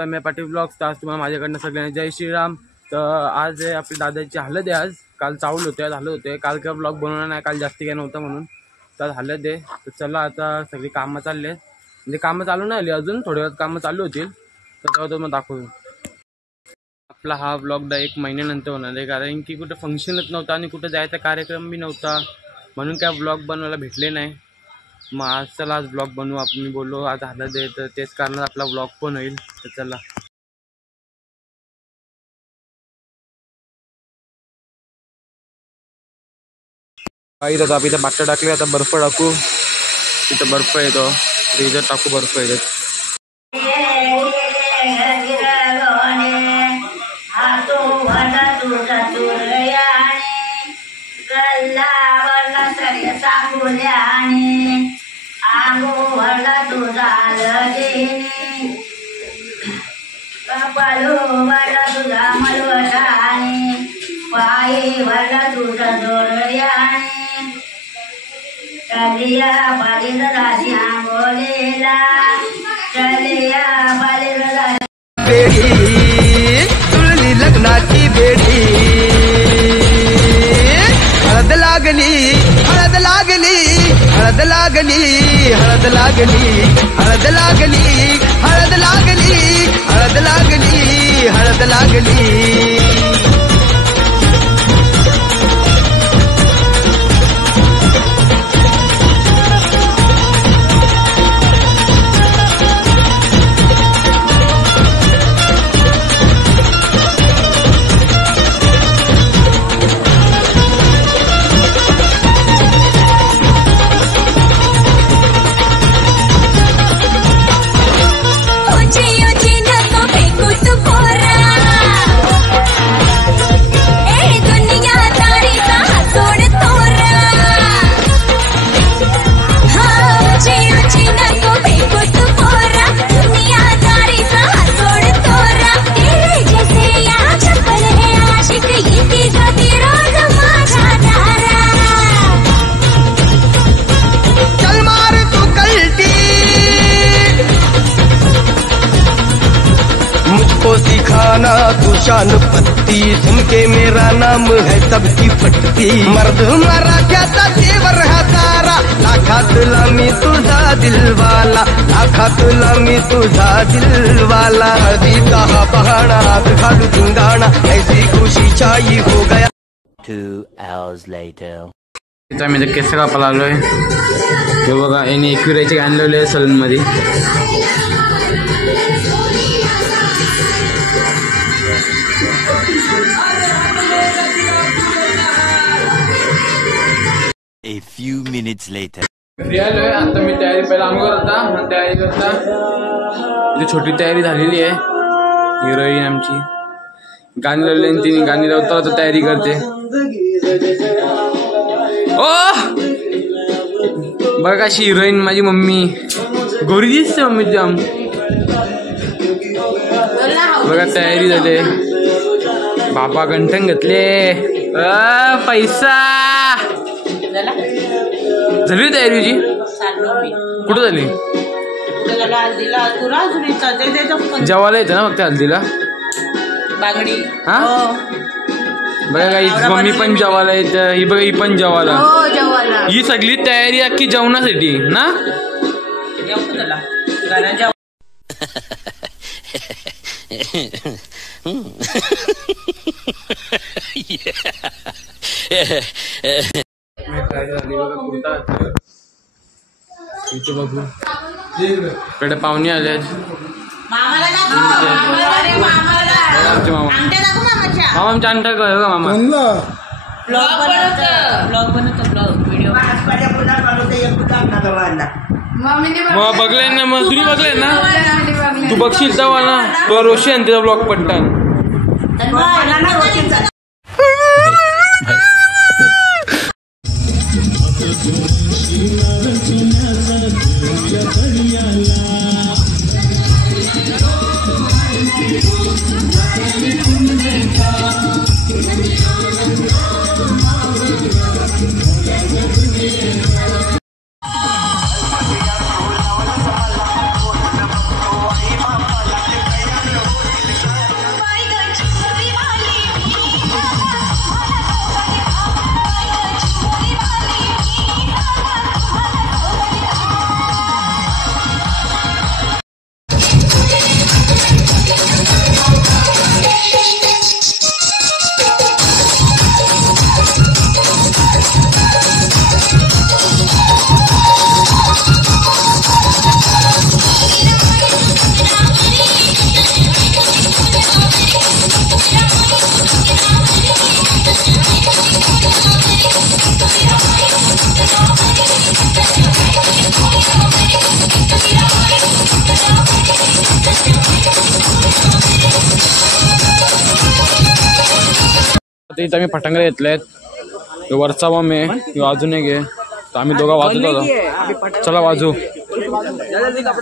Tanmay Patil blogs. तर आज तुम्हाला माझ्याकडनं सगळ्यांना जय श्रीराम. तर आज आपली दादाची हळद आहे. आज काल चावल होते, आज हळद होते. काल काय ब्लॉग बनवणार नाही, काल जास्ती काय नव्हतं म्हणून. तर हळद आहे. तर चला आता सगळी कामं चालले आहेत, म्हणजे कामं चालू नाही आली अजून, थोड्या वेळात कामं चालू होतील. तर तेव्हा तुम्हाला दाखवू. आपला हा ब्लॉग 1 महिन्यानंतर होणार आहे, कारण की कुठं फंक्शनच नव्हता आणि कुठं जायचा कार्यक्रम बी नव्हता, म्हणून काय ब्लॉग बनवायला भेटले नाही. मग आज चला आज ब्लॉग बनवू आपण. मी बोललो आज हळद आहे, तर तेच कारण आपला ब्लॉग पण होईल. तर चला काही आता इथं बाटल्या टाकले, आता बर्फ टाकू. तिथं बर्फ येतो, फ्रीजर टाकू बर्फ येतो. कपालू वाला तुझा मलवटाने, पायी वाला तुझा जोडयाने, चलिया बालीर दासी आंघोळीला, चलिया बालीर दासी बेडी तुळली लग्नाची बेडी. हळद लागली हळद लागली हळद लागली हळद लागली हळद लागली हळद लागली हळद लागली हळद लागली. सिखाना तू शान पत्ती, सुनके मेरा नाम है सबकी पटती. मर्द मराठ्याचा देवर हा तारा, लाखातला मी तुझा दिलवाला, लाखातला मी तुझा दिलवाला. हळदीचा हा बहाणा आग घालू धिंगाणा, ऐसी खुशी छाई हो गया. 2 hours later. मी तर केस कापायला आलोय. हे बघा याने एकविरायचे आणलेले आहे सलून मध्ये. A few minutes later. आता मी तयारी पहिला आंघोळ करता, तयारी करता. इथे छोटी तयारी झालेली आहे. हिरोईन आमची गाणी लावली, तिने गाणी लावता तयारी करते. ओ बघा अशी हिरोईन माझी मम्मी, गोरी दिसते मम्मी जाम. बघा तयारी झाली. बाबा गंठन घेतले. पैसा झाली तयारीची. कुठं झाली? जेवायला येतं ना फक्त हल्दीला. हा बघा काही मम्मी पण जेवायला येतं, ही बघा ही पण जेवायला. ही सगळी तयारी अख्खी जेवणासाठी ना. इथे बघू कडे पाहुणे आले. मामा आमच्या अंगठा का मामा मग बघले ना, मग तुम्ही बघले ना, तू बघशील तेव्हा ना तुला रोशन तिचा ब्लॉग पडता. तर इथं आम्ही फटांगरे घेतले आहेत. वरचा बॉम्ब आहे, अजून एक आहे. तर आम्ही दोघा वाजवत होतो. चला वाजू.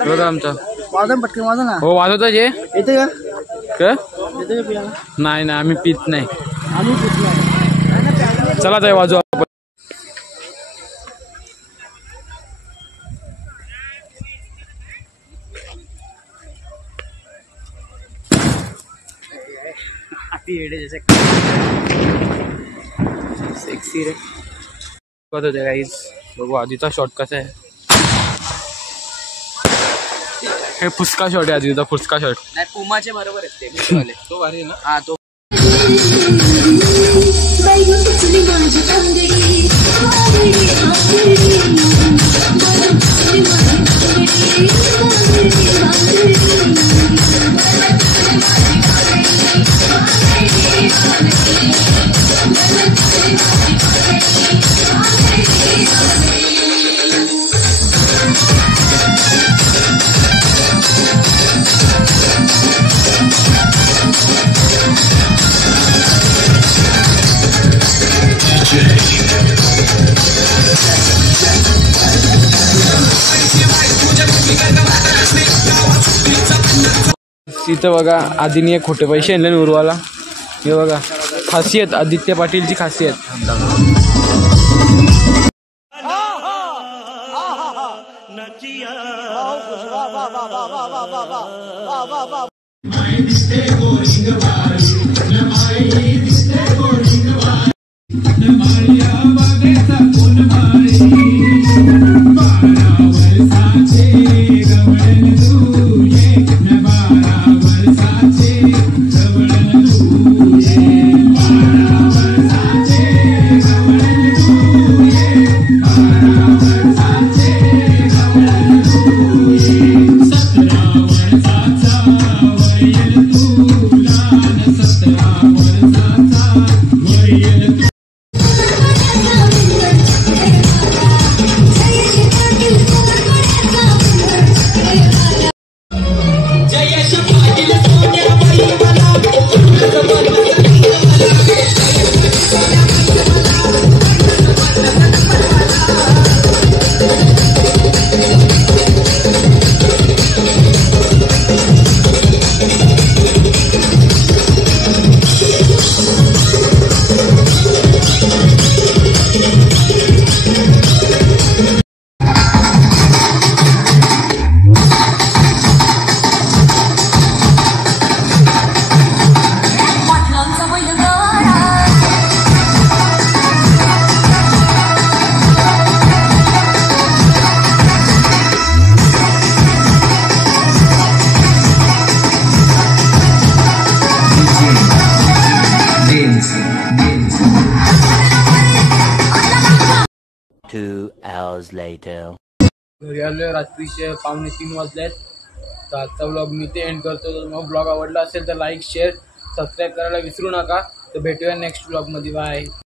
बघा आमचा हो वाजवता जे येते का नाही नाही आम्ही पित नाही. चला ताई वाजू आपण. सेक्सी रे बघत होते गाईज. बघू आधीचा शॉट कसा आहे. हे फुसका शॉट आहे आधीचा, फुसका शॉट. नाही पुमाचे बरोबर आहेत ते तो भारी ना. हा तो तिथं बघा आधीने खोटे पैसे आणले उरवाला. हे बघा खासियत, आदित्य पाटीलची खासियत. घरी आलोय, रात्रीचे 2:45 वाजलेत. तर आजचा ब्लॉग मी ते एंड करतो. तर मग ब्लॉग आवडला असेल तर लाईक शेअर सबस्क्राईब करायला विसरू नका. तर भेटूया नेक्स्ट ब्लॉगमध्ये. बाय.